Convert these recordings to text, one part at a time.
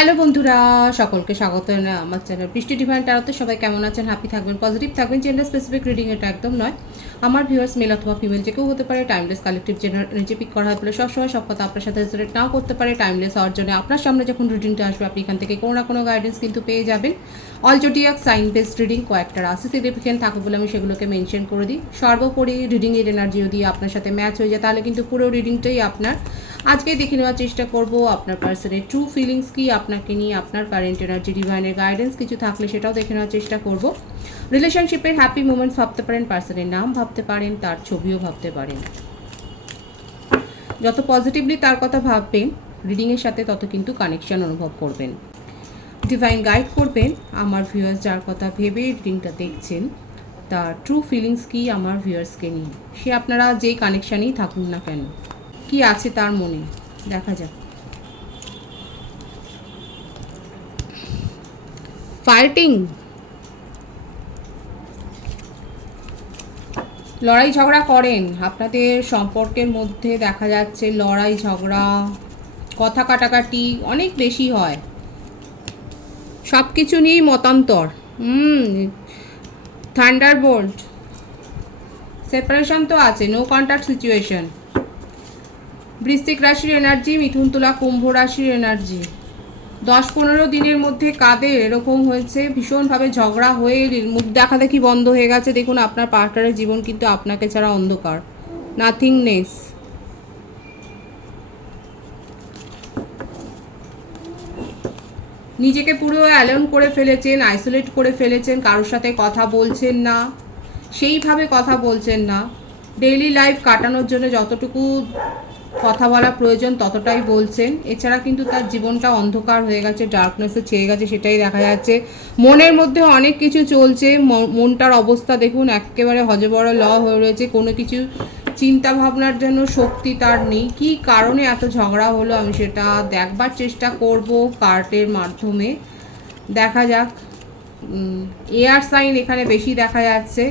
Hello বন্ধুরা, সকলকে স্বাগত জানাই আমার চ্যানেল বৃষ্টি ডিভাইন ট্যারোতে। সবাই কেমন আছেন? হ্যাপি থাকবেন, পজিটিভ থাকবেন। জেন্ডার স্পেসিফিক রিডিং এটা একদম নয়। আমার ভিউয়ার্স মেল অথবা ফিমেল যে কেউ হতে পারে। Timeless collective general energy pick করা হয় বলে সবসময় সব কথা আপনার সাথে রেজোনেট নাও করতে পারে। টাইমলেস হওয়ার জন্য আপনার সামনে যখন রিডিংটা আসবে আপনি এখান থেকে কোনো না কোনো গাইডেন্স কিন্তু পেয়ে যাবেন। All zodiac sign based reading, কয়েকটা রাশি সিগনিফিকেন্ট থাকে বলে আমি সেগুলোকে মেনশন করে দিই। সর্বোপরি রিডিংয়ের এনার্জি যদি আপনার সাথে ম্যাচ হয়ে যায় তাহলে কিন্তু পুরো রিডিংটাই আপনার। আজকে দেখে নেওয়ার চেষ্টা করব আপনার পার্সনের ট্রু ফিলিংস কি, আপনাকে নিয়ে আপনার কারেন্ট এনার্জি, ডিভাইনের গাইডেন্স কিছু থাকলে সেটাও দেখে নেওয়ার চেষ্টা করব। রিলেশনশিপের হ্যাপি মোমেন্টস ভাবতে পারেন, পার্সনের নাম ভাবতে পারেন, তার ছবিও ভাবতে পারেন। যত পজিটিভলি তার কথা ভাববেন রিডিংয়ের সাথে তত কিন্তু কানেকশন অনুভব করবেন। ডিভাইন গাইড করবেন আমার ভিউয়ার্স যার কথা ভেবে রিডিংটা দেখছেন তার ট্রু ফিলিংস কি আমার ভিউয়ার্সকে নিয়ে। সে আপনারা যেই কানেকশানেই থাকুন না কেন, কি আছে তার মনে, দেখা যাক। ফাইটিং, লড়াই ঝগড়া করেন আপনাদের সম্পর্কের মধ্যে, দেখা যাচ্ছে লড়াই ঝগড়া, কথা কাটাকাটি অনেক বেশি হয়, সব কিছু নিয়েই মতান্তর। থান্ডারবোল্ট, সেপারেশন তো আছে, নো কন্ট্যাক্ট সিচুয়েশন। বৃশ্চিক রাশির এনার্জি, মিথুন তুলা কুম্ভ রাশির এনার্জি। 10-15 দিনের মধ্যে কাদের এরকম হয়েছে, ভীষণভাবে ঝগড়া হয়ে মুখ দেখা দেখি বন্ধ হয়ে গেছে। দেখুন আপনার পার্টনারের জীবন কিন্তু আপনাকে ছাড়া অন্ধকার, নাথিংনেস। নিজেকে পুরো অ্যালোন করে ফেলেছেন, আইসোলেট করে ফেলেছেন, কারোর সাথে কথা বলছেন না, সেইভাবে কথা বলছেন না। ডেইলি লাইফ কাটানোর জন্য যতটুকু কথা বলা প্রয়োজন ততটাই বলছেন। এছাড়া কিন্তু তার জীবনটা অন্ধকার হয়ে গেছে, ডার্কনেসে ছেয়ে গেছে, সেটাই দেখা যাচ্ছে। মনের মধ্যে অনেক কিছু চলছে, মনটার অবস্থা দেখুন একেবারে হজবড় হয়ে রয়েছে। কোনো কিছু চিন্তা ভাবনার জন্য শক্তি তার নেই। কী কারণে এত ঝগড়া হলো আমি সেটা দেখবার চেষ্টা করব কার্টের মাধ্যমে। দেখা যাক। এয়ার সাইন এখানে বেশি দেখা যাচ্ছে,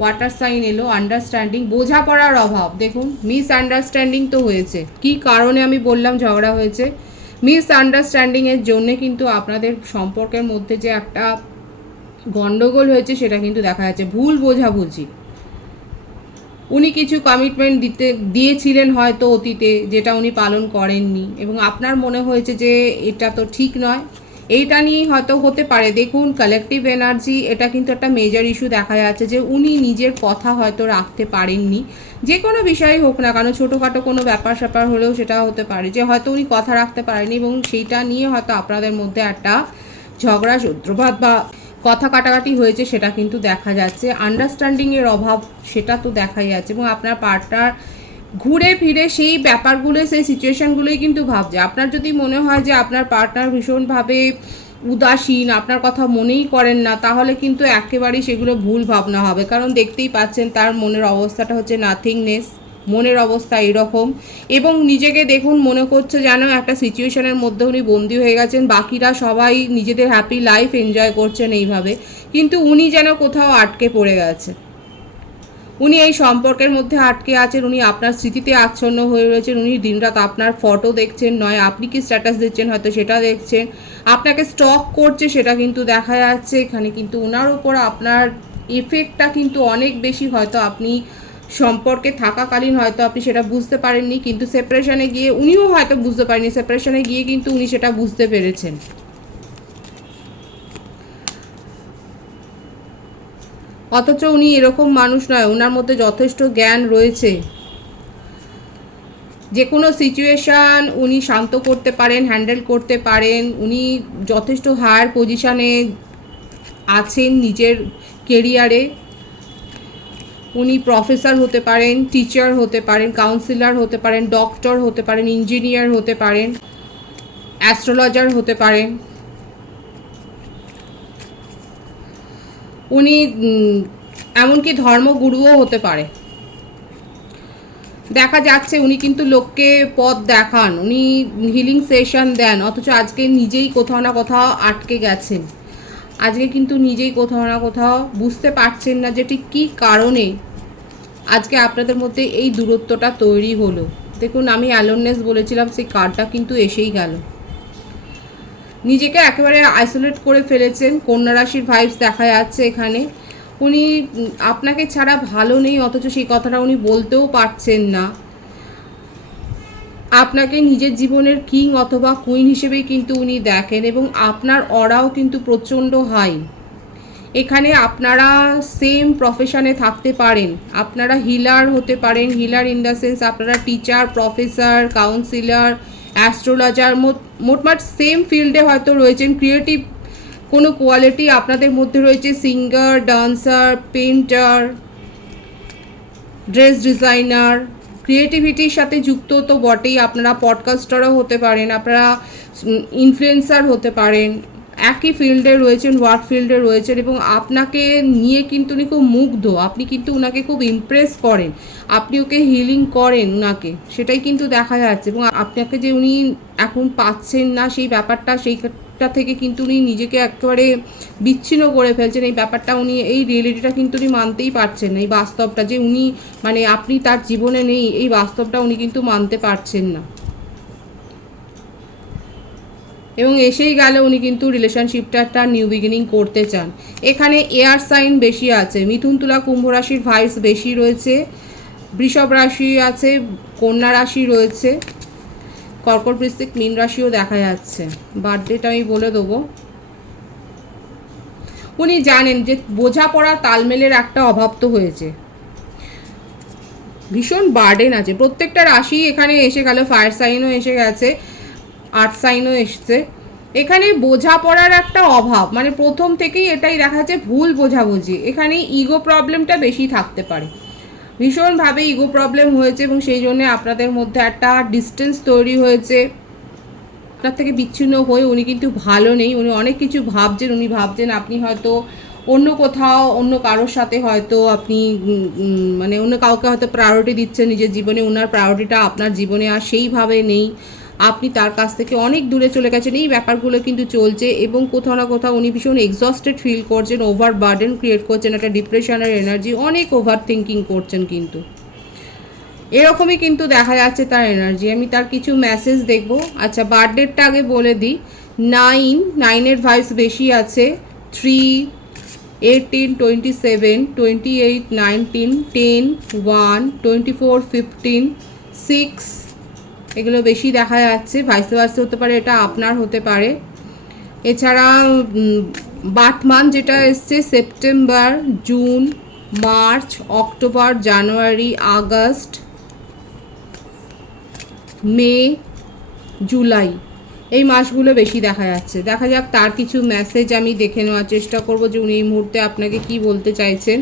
ওয়াটার সাইন এলো। আন্ডারস্ট্যান্ডিং, বোঝাপড়ার অভাব, দেখুন মিস আন্ডারস্ট্যান্ডিং তো হয়েছে। কি কারণে আমি বললাম ঝগড়া হয়েছে, মিস আন্ডারস্ট্যান্ডিংয়ের জন্যে কিন্তু আপনাদের সম্পর্কের মধ্যে যে একটা গণ্ডগোল হয়েছে সেটা কিন্তু দেখা যাচ্ছে। ভুল বোঝাবুঝি, উনি কিছু কমিটমেন্ট দিয়েছিলেন হয়তো অতীতে, যেটা উনি পালন করেননি এবং আপনার মনে হয়েছে যে এটা তো ঠিক নয়। এইটা নিয়েই হয়তো হতে পারে। দেখুন কালেকটিভ এনার্জি, এটা কিন্তু একটা মেজর ইস্যু দেখা যাচ্ছে যে উনি নিজের কথা হয়তো রাখতে পারেননি। যে কোনো বিষয়ে হোক না কেন, ছোটোখাটো কোনো ব্যাপার স্যাপার হলেও সেটা হতে পারে যে হয়তো উনি কথা রাখতে পারেননি এবং সেইটা নিয়ে হয়তো আপনাদের মধ্যে একটা ঝগড়া, সূত্রপাত বা কথা কাটাকাটি হয়েছে, সেটা কিন্তু দেখা যাচ্ছে। আন্ডারস্ট্যান্ডিংয়ের অভাব সেটা তো দেখাই যাচ্ছে এবং আপনার পার্টনার ঘুরে ফিরে সেই ব্যাপারগুলো, সেই সিচুয়েশানগুলোই কিন্তু ভাবছে। আপনার যদি মনে হয় যে আপনার পার্টনার ভীষণভাবে উদাসীন, আপনার কথা মনেই করেন না, তাহলে কিন্তু একেবারেই সেগুলো ভুল ভাবনা হবে। কারণ দেখতেই পাচ্ছেন তার মনের অবস্থাটা হচ্ছে নাথিংনেস, মনের অবস্থা এরকম। এবং নিজেকে দেখুন মনে করছে যেন একটা সিচুয়েশনের মধ্যে উনি বন্দি হয়ে গেছেন, বাকিরা সবাই নিজেদের হ্যাপি লাইফ এনজয় করছেন এইভাবে, কিন্তু উনি যেন কোথাও আটকে পড়ে গেছে। উনি এই সম্পর্কের মধ্যে আটকে আছেন, উনি আপনার স্মৃতিতে আচ্ছন্ন হয়ে রয়েছেন। উনি দিনরাত আপনার ফটো দেখছেন, নয় আপনি কি স্ট্যাটাস দিচ্ছেন হয়তো সেটা দেখছেন, আপনাকে স্টক করছে সেটা কিন্তু দেখা যাচ্ছে। এখানে কিন্তু ওনার ওপর আপনার এফেক্টটা কিন্তু অনেক বেশি। হয়তো আপনি সম্পর্কে থাকাকালীন হয়তো আপনি সেটা বুঝতে পারেননি, কিন্তু সেপারেশনে গিয়ে উনিও হয়তো বুঝতে পারেননি, সেপারেশনে গিয়ে কিন্তু উনি সেটা বুঝতে পেরেছেন। অথচ উনি এরকম মানুষ নয়, ওনার মধ্যে যথেষ্ট জ্ঞান রয়েছে। যে কোনো সিচুয়েশান উনি শান্ত করতে পারেন, হ্যান্ডেল করতে পারেন। উনি যথেষ্ট হায়ার পজিশানে আছেন নিজের কেরিয়ারে। উনি প্রফেসর হতে পারেন, টিচার হতে পারেন, কাউন্সিলর হতে পারেন, ডক্টর হতে পারেন, ইঞ্জিনিয়ার হতে পারেন, অ্যাস্ট্রোলজার হতে পারেন। উনি এমনকি ধর্মগুরুও হতে পারে। দেখা যাচ্ছে উনি কিন্তু লোককে পথ দেখান, উনি হিলিং সেশন দেন, অথচ আজকে নিজেই কোথাও না কোথাও আটকে গেছেন। আজকে কিন্তু নিজেই কোথাও না কোথাও বুঝতে পারছেন না যে ঠিক কী কারণে আজকে আপনাদের মধ্যে এই দূরত্বটা তৈরি হলো। দেখুন আমি অ্যালোননেস বলেছিলাম, সেই কার্ডটা কিন্তু এসেই গেল। নিজেকে একেবারে আইসোলেট করে ফেলেছেন। কন্যা রাশির ভাইবস দেখা যাচ্ছে এখানে। উনি আপনাকে ছাড়া ভালো নেই, অথচ সেই কথাটা উনি বলতেও পারছেন না। আপনাকে নিজের জীবনের কিং অথবা কুইন হিসেবেই কিন্তু উনি দেখেন, এবং আপনার অরাও কিন্তু প্রচণ্ড হাই। এখানে আপনারা সেম প্রফেশনে থাকতে পারেন, আপনারা হিলার হতে পারেন, হিলার ইন দ্য সেন্স আপনারা টিচার, প্রফেসর, কাউন্সিলর, অ্যাস্ট্রোলজার, মোটমাট সেম ফিল্ডে হয়তো রয়েছেন। ক্রিয়েটিভ কোনো কোয়ালিটি আপনাদের মধ্যে রয়েছে, singer, dancer, painter, dress designer, ক্রিয়েটিভিটির সাথে যুক্ত তো বটেই। আপনারা পডকাস্টারও হতে পারেন, আপনারা ইনফ্লুয়েন্সার হতে পারেন, একই ফিল্ডে রয়েছেন, ওয়ার্ক ফিল্ডে রয়েছেন, এবং আপনাকে নিয়ে কিন্তু উনি খুব মুগ্ধ। আপনি কিন্তু ওনাকে খুব ইমপ্রেস করেন, আপনি ওকে হিলিং করেন ওনাকে, সেটাই কিন্তু দেখা যাচ্ছে। এবং আপনাকে যে উনি এখন পাচ্ছেন না সেই ব্যাপারটা, সেইটা থেকে কিন্তু উনি নিজেকে একেবারে বিচ্ছিন্ন করে ফেলছেন। এই ব্যাপারটা উনি, এই রিয়েলিটিটা কিন্তু উনি মানতেই পারছেন না, এই বাস্তবটা যে উনি মানে আপনি তার জীবনে নেই, এই বাস্তবটা উনি কিন্তু মানতে পারছেন না। এবং এসেই গেল উনি কিন্তু রিলেশনশিপটা একটা নিউ বিগিনিং করতে চান। এখানে এয়ার সাইন বেশি আছে, মিথুন, তুলা, কুম্ভ রাশির ভাইবস বেশি রয়েছে, বৃষভ রাশি আছে, কন্যা রাশি রয়েছে, কর্কট, বৃশ্চিক, মীন রাশিও দেখা যাচ্ছে। বার্থডেটা আমি বলে দেবো। উনি জানেন যে বোঝাপড়া তালমেলের একটা অভাব তো হয়েছে, ভীষণ বার্ডেন আছে। প্রত্যেকটা রাশি এখানে এসে গেল, ফায়ার সাইনও এসে গেছে, আর্থ সাইনও এসছে। এখানে বোঝাপড়ার একটা অভাব, মানে প্রথম থেকেই এটাই দেখা যাচ্ছে, ভুল বোঝাবুঝি। এখানে ইগো প্রবলেমটা বেশি থাকতে পারে, ভীষণভাবে ইগো প্রবলেম হয়েছে, এবং সেই জন্য আপনাদের মধ্যে একটা ডিস্টেন্স তৈরি হয়েছে। আপনার থেকে বিচ্ছিন্ন হয়ে উনি কিন্তু ভালো নেই, উনি অনেক কিছু ভাবছেন। উনি ভাবছেন আপনি হয়তো অন্য কোথাও, অন্য কারোর সাথে হয়তো আপনি মানে অন্য কাউকে হয়তো প্রায়োরিটি দিচ্ছেন নিজের জীবনে, ওনার প্রায়োরিটিটা আপনার জীবনে আর সেইভাবে নেই, আপনি তার কাছ থেকে অনেক দূরে চলে গেছেন। এই ব্যাপারগুলো কিন্তু চলছে, এবং কোথাও না কোথাও উনি ভীষণ এক্সস্টেড ফিল করছেন, ওভার বার্ডেন ক্রিয়েট করছেন, একটা ডিপ্রেশনের এনার্জি, অনেক ওভার থিঙ্কিং করছেন। কিন্তু এরকমই কিন্তু দেখা যাচ্ছে তার এনার্জি। আমি তার কিছু মেসেজ দেখব। আচ্ছা, বার্থডেটা আগে বলে দিই। 9-এর ভাইবস বেশি আছে, 3, 18, 27, 28, 19, 10, 1, 24, 15, 6, এগুলো বেশি দেখা যাচ্ছে। ভাইস ভার্সা হতে পারে, এটা আপনার হতে পারে। এছাড়া বার্থ মান্থ যেটা এসছে, সেপ্টেম্বর, জুন, মার্চ, অক্টোবর, জানুয়ারি, আগস্ট, মে, জুলাই, এই মাসগুলো বেশি দেখা যাচ্ছে। দেখা যাক তার কিছু মেসেজ আমি দেখে নেওয়ার চেষ্টা করব যে উনি এই মুহূর্তে আপনাকে কি বলতে চাইছেন।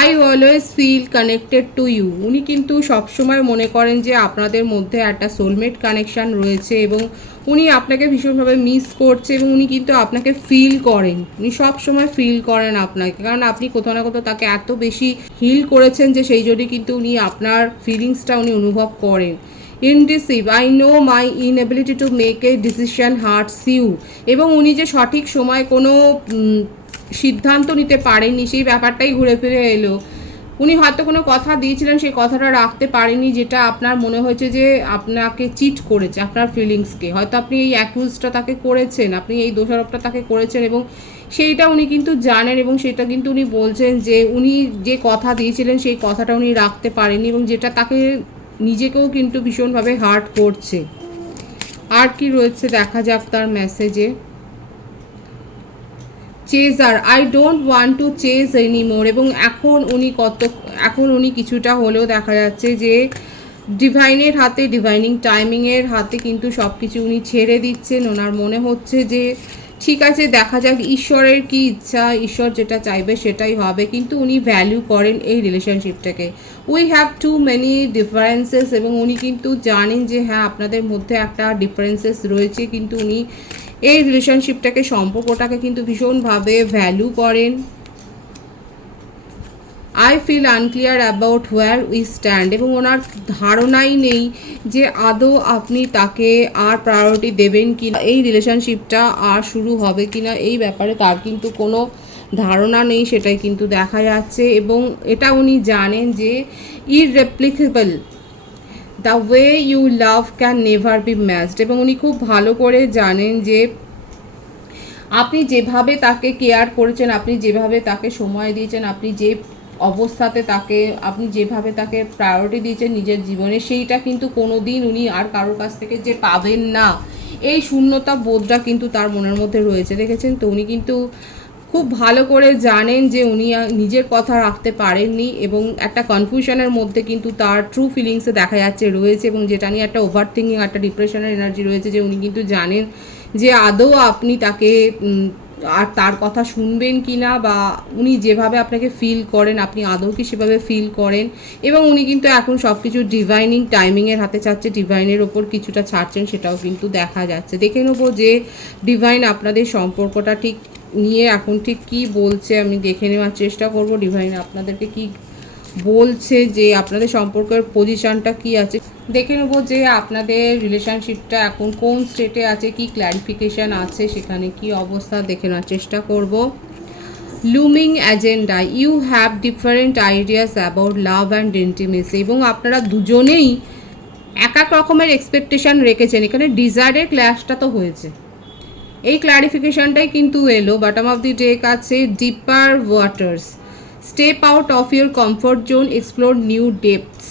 I always feel connected to you. উনি কিন্তু সবসময় মনে করেন যে আপনাদের মধ্যে একটা সোলমেট কানেকশান রয়েছে, এবং উনি আপনাকে ভীষণভাবে মিস করছে, এবং উনি কিন্তু আপনাকে ফিল করেন, উনি সবসময় ফিল করেন আপনাকে, কারণ আপনি কোথাও না কোথাও তাকে এত বেশি হিল করেছেন যে সেই জন্যই কিন্তু উনি আপনার ফিলিংসটা উনি অনুভব করেন। Indecisive, I know my inability to make a decision hurts you. এবং উনি যে সঠিক সময় কোনো সিদ্ধান্ত নিতে পারেননি, সেই ব্যাপারটাই ঘুরে ফিরে এলো। উনি হয়তো কোনো কথা দিয়েছিলেন, সেই কথাটা রাখতে পারেনি, যেটা আপনার মনে হয়েছে যে আপনাকে চিট করেছে আপনার ফিলিংসকে। হয়তো আপনি এই অ্যাকিউজটা তাকে করেছেন, আপনি এই দোষারোপটা তাকে করেছেন, এবং সেইটা উনি কিন্তু জানেন, এবং সেটা কিন্তু উনি বলছেন যে উনি যে কথা দিয়েছিলেন সেই কথাটা উনি রাখতে পারেননি, এবং যেটা তাকে নিজেকেও কিন্তু ভীষণভাবে হার্ট করছে। আর কি রয়েছে দেখা যাক তার মেসেজে। Chaser, I don't want to chase anymore. এবং এখন উনি কিছুটা হলেও দেখা যাচ্ছে যে ডিভাইনের হাতে, ডিভাইনিং টাইমিংয়ের হাতে কিন্তু সব কিছু উনি ছেড়ে দিচ্ছেন। ওনার মনে হচ্ছে যে ঠিক আছে, দেখা যাক ঈশ্বরের কি ইচ্ছা, ঈশ্বর যেটা চাইবে সেটাই হবে। কিন্তু উনি ভ্যালু করেন এই রিলেশনশিপটাকে। We have too many differences, এবং উনি কিন্তু জানেন যে হ্যাঁ আপনাদের মধ্যে একটা ডিফারেন্সেস রয়েছে, কিন্তু উনি এই রিলেশনশিপটাকে, সম্পর্কটাকে কিন্তু ভীষণভাবে ভ্যালু করেন। I feel unclear about where we stand. এবং ওনার ধারণাই নেই যে আদৌ আপনি তাকে আর প্রায়োরিটি দেবেন কি না, এই রিলেশনশিপটা আর শুরু হবে কি না, এই ব্যাপারে তার কিন্তু কোনো ধারণা নেই, সেটাই কিন্তু দেখা যাচ্ছে। এবং এটা উনি জানেন যে irreplaceable, the way you love can never be matched, এবং উনি খুব ভালো করে জানেন যে আপনি যেভাবে তাকে কেয়ার করেছেন, আপনি যেভাবে তাকে সময় দিয়েছেন, আপনি যে অবস্থাতে তাকে, আপনি যেভাবে তাকে প্রায়োরিটি দিয়েছেন নিজের জীবনে, সেইটা কিন্তু কোনো দিন উনি আর কারোর কাছ থেকে যে পাবেন না, এই শূন্যতা বোধটা কিন্তু তার মনের মধ্যে রয়েছে। দেখেছেন তো, উনি কিন্তু খুব ভালো করে জানেন যে উনি নিজের কথা রাখতে পারেননি, এবং একটা কনফিউশনের মধ্যে কিন্তু তার ট্রু ফিলিংসে দেখা যাচ্ছে রয়েছে, এবং যেটা নিয়ে একটা ওভার থিঙ্কিং, একটা ডিপ্রেশনের এনার্জি রয়েছে, যে উনি কিন্তু জানেন যে আদৌ আপনি তাকে আর তার কথা শুনবেন কি না, বা উনি যেভাবে আপনাকে ফিল করেন আপনি আদৌ কি সেভাবে ফিল করেন। এবং উনি কিন্তু এখন সব কিছু ডিভাইনিং টাইমিংয়ের হাতে চাচ্ছে, ডিভাইনের ওপর কিছুটা ছাড়ছেন, সেটাও কিন্তু দেখা যাচ্ছে। দেখে নেবো যে ডিভাইন আপনাদের সম্পর্কটা ঠিক নিয়ে এখন ঠিক কী বলছে, আমি দেখে নেওয়ার চেষ্টা করব ডিভাইন আপনাদেরকে কি বলছে, যে আপনাদের সম্পর্কের পজিশনটা কি আছে। দেখে নেবো যে আপনাদের রিলেশনশিপটা এখন কোন স্টেটে আছে, কি ক্ল্যারিফিকেশান আছে, সেখানে কি অবস্থা দেখে নেওয়ার চেষ্টা করব। Looming agenda, you have different ideas about love and intimacy, এবং আপনারা দুজনেই এক এক রকমের এক্সপেকটেশান রেখেছেন। এখানে ডিজায়ারের ক্ল্যাশটা তো হয়েছে, এই ক্ল্যারিফিকেশানটাই কিন্তু এলো। বটম অফ দি ডেক আছে deeper waters, step out of your comfort zone, explore new depths,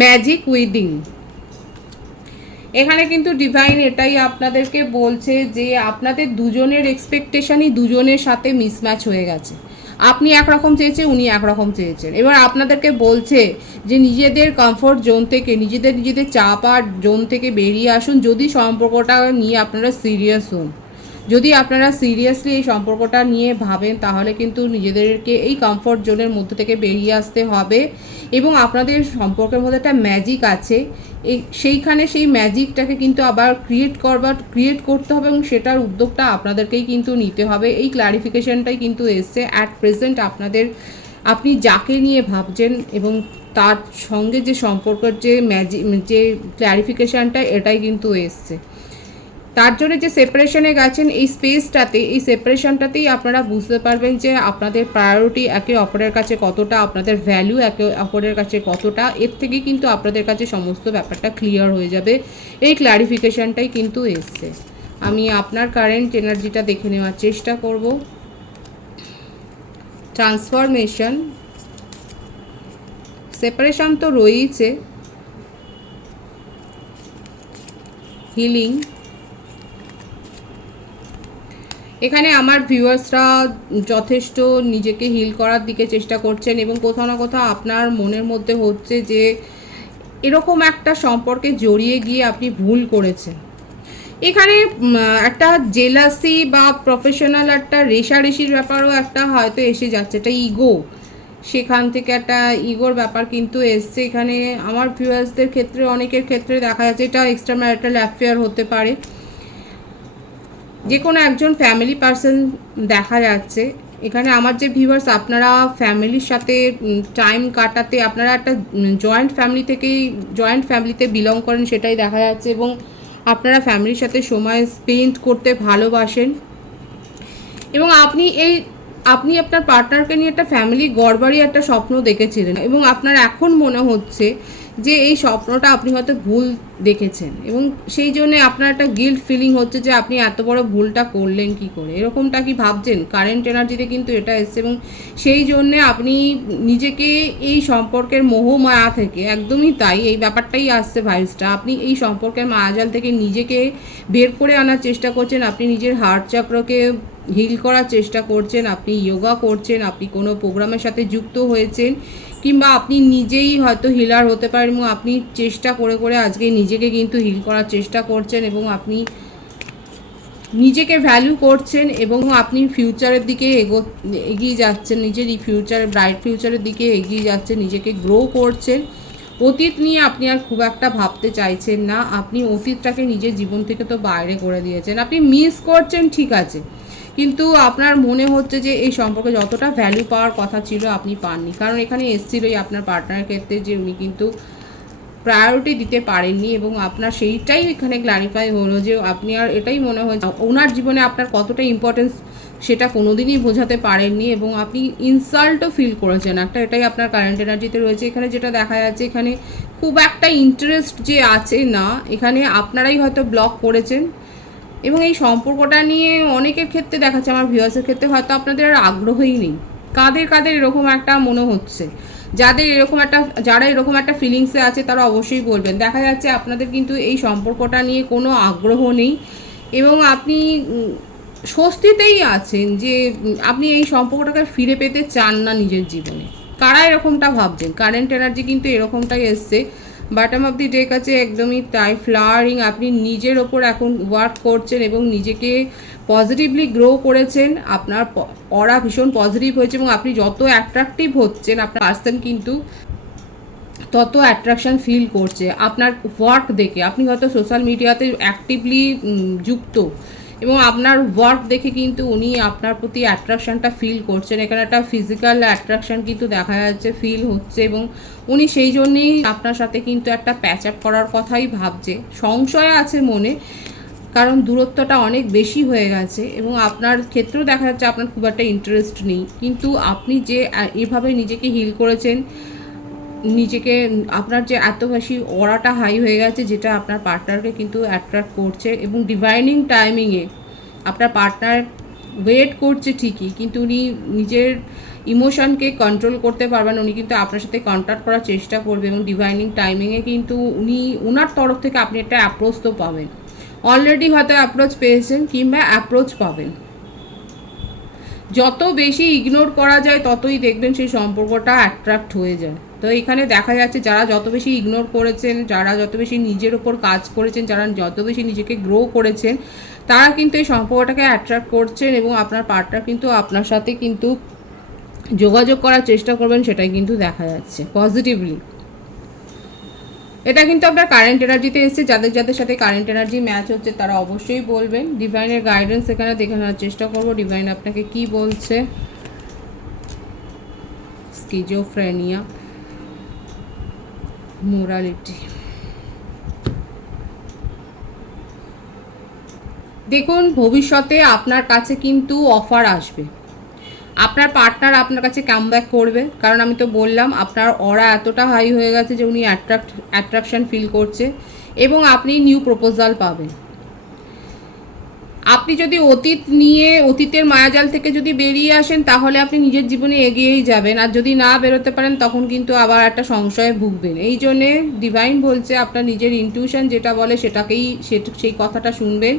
magic within. এখানে কিন্তু ডিভাইন এটাই আপনাদেরকে বলছে যে আপনাদের দুজনের এক্সপেকটেশনই দুজনের সাথে মিসম্যাচ হয়ে গেছে। আপনি একরকম চেয়েছেন, উনি একরকম চেয়েছেন। এবার আপনাদেরকে বলছে যে নিজেদের কমফোর্ট জোন থেকে, নিজেদের চাপ আর জোন থেকে বেরিয়ে আসুন, যদি সম্পর্কটা নিয়ে আপনারা সিরিয়াস হন। যদি আপনারা সিরিয়াসলি এই সম্পর্কটা নিয়ে ভাবেন, তাহলে কিন্তু নিজেদেরকে এই কমফোর্ট জোনের মধ্যে থেকে বেরিয়ে আসতে হবে। এবং আপনাদের সম্পর্কের মধ্যে একটা ম্যাজিক আছে, সেইখানে সেই ম্যাজিকটাকে কিন্তু আবার ক্রিয়েট করতে হবে, এবং সেটার উদ্যোগটা আপনাদেরকেই কিন্তু নিতে হবে। এই ক্লারিফিকেশনটাই কিন্তু এসছে অ্যাট প্রেজেন্ট আপনি যাকে নিয়ে ভাবছেন এবং তার সঙ্গে যে সম্পর্কের যে ক্লারিফিকেশানটা, এটাই কিন্তু এসছে। তার জন্য যে সেপারেশনে গেছেন, এই সেপারেশনটাতেই আপনারা বুঝতে পারবেন যে আপনাদের প্রায়োরিটি একে অপরের কাছে কতটা, আপনাদের ভ্যালু একে অপরের কাছে কতটা। এর থেকে কিন্তু আপনাদের কাছে সমস্ত ব্যাপারটা ক্লিয়ার হয়ে যাবে। এই ক্লারিফিকেশানটাই কিন্তু এসছে। আমি আপনার কারেন্ট এনার্জিটা দেখে নেওয়ার চেষ্টা করব। ট্রান্সফরমেশন, সেপারেশন তো রয়েছে, হিলিং। এখানে আমার ভিউয়ার্সরা যথেষ্ট নিজেকে হিল করার দিকে চেষ্টা করছেন, এবং কোথাও না কোথাও আপনার মনের মধ্যে হচ্ছে যে এরকম একটা সম্পর্কে জড়িয়ে গিয়ে আপনি ভুল করেছেন। এখানে একটা জেলাসি বা প্রফেশনাল একটা রেষারেষির ব্যাপারও একটা হয়তো এসে যাচ্ছে, একটা ইগো, সেখান থেকে একটা ইগোর ব্যাপার কিন্তু এসছে। এখানে আমার ভিউয়ার্সদের ক্ষেত্রে, অনেকের ক্ষেত্রে দেখা যাচ্ছে এটা এক্সট্রা ম্যারিটাল অ্যাফেয়ার হতে পারে, যে কোনো একজন ফ্যামিলি পারসন দেখা যাচ্ছে। এখানে আমার যে ভিউয়ার্স, আপনারা ফ্যামিলির সাথে টাইম কাটাতে, আপনারা একটা জয়েন্ট ফ্যামিলিতে বিলং করেন, সেটাই দেখা যাচ্ছে, এবং আপনারা ফ্যামিলির সাথে সময় স্পেন্ড করতে ভালোবাসেন, এবং আপনি আপনার পার্টনারকে নিয়ে একটা ফ্যামিলি গড়বাড়ি একটা স্বপ্ন দেখেছিলেন, এবং আপনার এখন মনে হচ্ছে যে এই স্বপ্নটা আপনি হয়তো ভুল দেখেছেন, এবং সেই জন্যে আপনার একটা গিল্ট ফিলিং হচ্ছে যে আপনি এত বড় ভুলটা করলেন কি করে, এরকমটা কি ভাবছেন। কারেন্ট এনার্জিতে কিন্তু এটা এসছে, এবং সেই জন্যে আপনি নিজেকে এই সম্পর্কের মোহমায়া থেকে, একদমই তাই, এই ব্যাপারটাই আসছে ভাইসটা, আপনি এই সম্পর্কের মায়াজাল থেকে নিজেকে বের করে আনার চেষ্টা করছেন। আপনি নিজের হার্ট চক্রকে হিল করার চেষ্টা করছেন, আপনি যোগা করছেন, আপনি কোনো প্রোগ্রামের সাথে যুক্ত হয়েছেন, কিংবা আপনি নিজেই হয়তো হিলার হতে পারেন, এবং আপনি চেষ্টা করে করে আজকে নিজেকে কিন্তু হিল করার চেষ্টা করছেন, এবং আপনি নিজেকে ভ্যালু করছেন, এবং আপনি ফিউচারের দিকে এগিয়ে যাচ্ছেন, নিজের এই ব্রাইট ফিউচারের দিকে এগিয়ে যাচ্ছেন, নিজেকে গ্রো করছেন। অতীত নিয়ে আপনি আর খুব একটা ভাবতে চাইছেন না, আপনি অতীতটাকে নিজের জীবন থেকে তো বাইরে করে দিয়েছেন। আপনি মিস করছেন ঠিক আছে, কিন্তু আপনার মনে হচ্ছে যে এই সম্পর্কে যতটা ভ্যালু পাওয়ার কথা ছিল আপনি পাননি, কারণ এখানে এসেছিলোই আপনার পার্টনারের ক্ষেত্রে যে উনি কিন্তু প্রায়োরিটি দিতে পারেননি, এবং আপনার সেইটাই এখানে ক্লারিফাই হলো যে আপনি আর এটাই মনে হয় ওনার জীবনে আপনার কতটা ইম্পর্টেন্স সেটা কোনোদিনই বোঝাতে পারেননি, এবং আপনি ইনসাল্টও ফিল করেছেন একটা। এটাই আপনার কারেন্ট এনার্জিতে রয়েছে। এখানে যেটা দেখা যাচ্ছে, এখানে খুব একটা ইন্টারেস্ট যে আছে না, এখানে আপনারাই হয়তো ব্লক করেছেন, এবং এই সম্পর্কটা নিয়ে অনেকের ক্ষেত্রে দেখাচ্ছে, আমার ভিউয়ার্সের ক্ষেত্রে হয়তো আপনাদের আর আগ্রহই নেই। কাদের কাদের এরকম একটা মনে হচ্ছে, যারা এরকম একটা ফিলিংসে আছে তারা অবশ্যই বলবেন। দেখা যাচ্ছে আপনাদের কিন্তু এই সম্পর্কটা নিয়ে কোনো আগ্রহ নেই, এবং আপনি স্বস্তিতেই আছেন যে আপনি এই সম্পর্কটাকে ফিরে পেতে চান না নিজের জীবনে। কারা এরকমটা ভাবছেন? কারেন্ট এনার্জি কিন্তু এরকমটাই এসছে। বটম অফ দি ডেক আছে একদমই তাই, ফ্লাওয়ারিং। আপনি নিজের ওপর এখন ওয়ার্ক করছেন এবং নিজেকে পজিটিভলি গ্রো করেছেন। আপনার অরা ভীষণ পজিটিভ হয়েছে, এবং আপনি যত অ্যাট্রাকটিভ হচ্ছেন আপনার পার্সন কিন্তু তত অ্যাট্রাকশান ফিল করছে আপনার ওয়ার্ক দেখে। আপনি হয়তো সোশ্যাল মিডিয়াতে অ্যাক্টিভলি যুক্ত, এবং আপনার ওয়ার্ক দেখে কিন্তু উনি আপনার প্রতি অ্যাট্রাকশানটা ফিল করছেন। এখানে একটা ফিজিক্যাল অ্যাট্রাকশান কিন্তু দেখা যাচ্ছে, ফিল হচ্ছে, এবং উনি সেই জন্যেই আপনার সাথে কিন্তু একটা প্যাচ আপ করার কথাই ভাবছে। সংশয় আছে মনে, কারণ দূরত্বটা অনেক বেশি হয়ে গেছে, এবং আপনার ক্ষেত্রেও দেখা যাচ্ছে আপনার খুব একটা ইন্টারেস্ট নেই। কিন্তু আপনি যে এভাবে নিজেকে হিল করেছেন, নিজেকে আপনার যে এত বেশি অরাটা হাই হয়ে গেছে, যেটা আপনার পার্টনারকে কিন্তু অ্যাট্রাক্ট করছে, এবং ডিভাইনিং টাইমিংয়ে আপনার পার্টনার ওয়েট করছে ঠিকই, কিন্তু উনি নিজের ইমোশনকে কন্ট্রোল করতে পারবেন। উনি কিন্তু আপনার সাথে কন্ট্যাক্ট করার চেষ্টা করবে, এবং ডিভাইনিং টাইমিংয়ে কিন্তু ওনার তরফ থেকে আপনি একটা অ্যাপ্রোচ তো পাবেন। অলরেডি হয়তো অ্যাপ্রোচ পেয়েছেন, কিংবা অ্যাপ্রোচ পাবেন। যত বেশি ইগনোর করা যায় ততই দেখবেন সেই সম্পর্কটা অ্যাট্রাক্ট হয়ে যায়। তো এখানে দেখা যাচ্ছে যারা যত বেশি ইগনোর করেছেন, যারা যত বেশি নিজের ওপর কাজ করেছেন, যারা যত বেশি নিজেকে গ্রো করেছেন, তারা কিন্তু এই সম্পর্কটাকে অ্যাট্রাক্ট করছেন, এবং আপনার পার্টনার কিন্তু আপনার সাথে কিন্তু যোগাযোগ করার চেষ্টা করবেন, সেটাই কিন্তু দেখা যাচ্ছে পজিটিভলি। এটা কিন্তু আপনার কারেন্ট এনার্জিতে এসেছে। যাদের যাদের সাথে কারেন্ট এনার্জি ম্যাচ হচ্ছে তারা অবশ্যই বলবেন। ডিভাইনের গাইডেন্স এখানে দেখে নেওয়ার চেষ্টা করবো, ডিভাইন আপনাকে কি বলছে। Schizophrenia, morality. দেখুন, ভবিষ্যতে আপনার কাছে কিন্তু অফার আসবে। আপনার পার্টনার আপনার কাছে কামব্যাক করবে, কারণ আমি তো বললাম আপনার অরা এতটা হাই হয়ে গেছে যে উনি অ্যাট্রাকশান ফিল করছে, এবং আপনি নিউ প্রপোজাল পাবেন। আপনি যদি অতীতের মায়াজাল থেকে যদি বেরিয়ে আসেন, তাহলে আপনি নিজের জীবনে এগিয়েই যাবেন, আর যদি না বেরোতে পারেন তখন কিন্তু আবার একটা সংশয়ে ভুগবেন। এই জন্যে ডিভাইন বলছে আপনার নিজের ইনটিউশন যেটা বলে সেই কথাটা শুনবেন।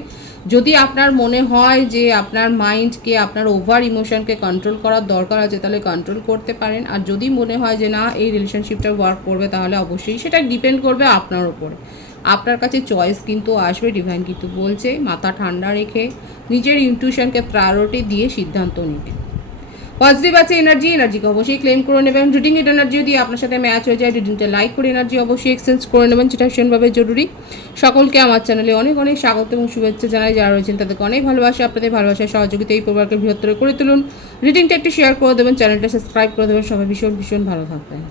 যদি আপনার মনে হয় যে আপনার মাইন্ডকে, আপনার ওভার ইমোশনকে কন্ট্রোল করার দরকার আছে, তাহলে কন্ট্রোল করতে পারেন। আর যদি মনে হয় যে না, এই রিলেশনশিপটা ওয়ার্ক করবে, তাহলে অবশ্যই সেটা ডিপেন্ড করবে আপনার ওপরে। আপনার কাছে চয়েস কিন্তু আসবে। ডিভাইন কিন্তু বলছে মাথা ঠান্ডা রেখে নিজের ইনটিউশনকে প্রায়োরিটি দিয়ে সিদ্ধান্ত নিতে। পজিটিভ আছে এনার্জিকে অবশ্যই ক্লেম করে নেবেন। রিডিং এর এনার্জি যদি আপনার সাথে ম্যাচ হয়ে যায়, রিডিংটা লাইক করে এনার্জি অবশ্যই এক্সচেঞ্জ করে নেবেন, যেটা ভীষণভাবে জরুরি। সকলকে আমার চ্যানেলে অনেক অনেক স্বাগত এবং শুভেচ্ছা জানাই। যারা রয়েছেন তাদেরকে অনেক ভালোবাসা। আপনাদের ভালোবাসার সহযোগিতা এই পরিবারকে বৃহত্তর করে তুলুন। রিডিংটা একটু শেয়ার করে দেবেন, চ্যানেলটা সাবস্ক্রাইব করে দেবেন। সবাই ভীষণ ভীষণ ভালো থাকবেন।